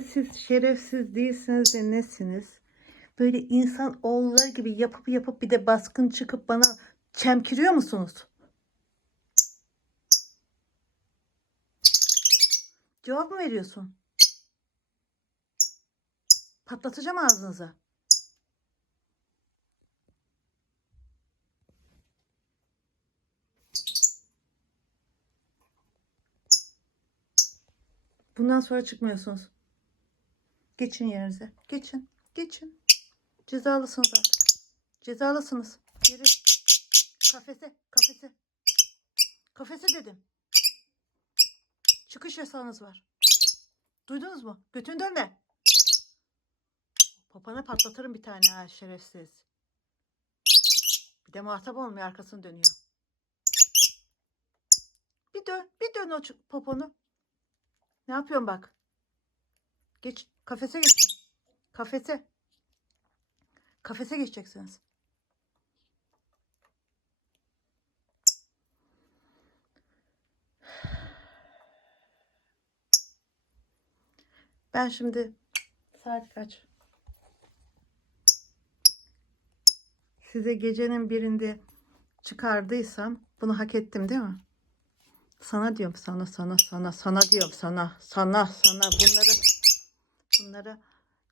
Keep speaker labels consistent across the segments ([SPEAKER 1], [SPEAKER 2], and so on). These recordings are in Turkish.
[SPEAKER 1] Siz şerefsiz değilsiniz de nesiniz? Böyle insan oğulları gibi yapıp yapıp bir de baskın çıkıp bana çemkiriyor musunuz? Cevap mı veriyorsun? Patlatacağım ağzınıza. Bundan sonra çıkmıyorsunuz. Geçin yerinize. Geçin. Geçin. Cezalısınız artık. Cezalısınız. Geri. Kafese. Kafese. Kafese dedim. Çıkış yasağınız var. Duydunuz mu? Götün dönme. Papana patlatırım bir tane ha şerefsiz. Bir de muhatap olmuyor arkasını dönüyor. Bir dön. Bir dön o poponu. Ne yapıyorsun bak? Geç. Kafese geçin. Kafese. Kafese geçeceksiniz. Ben şimdi saat kaç? Size gecenin birinde çıkardıysam bunu hak ettim değil mi? Sana diyorum sana sana sana sana diyorum sana sana sana bunları bunları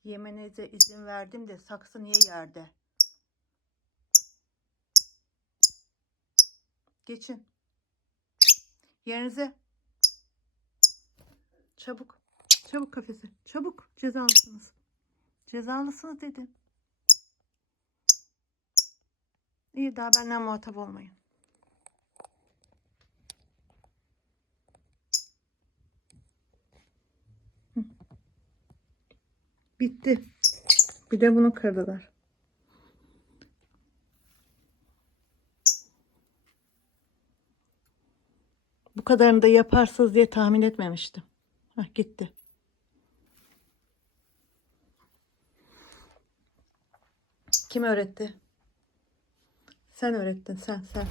[SPEAKER 1] yemenize izin verdim de saksı niye yerde? Geçin. Yerinize. Çabuk. Çabuk kafese. Çabuk. Cezalısınız. Cezalısınız dedim. İyi daha benden muhatap olmayın. Bitti. Bir de bunu kırdılar. Bu kadarını da yaparsınız diye tahmin etmemiştim. Hah, gitti. Kim öğretti? Sen öğrettin sen sen.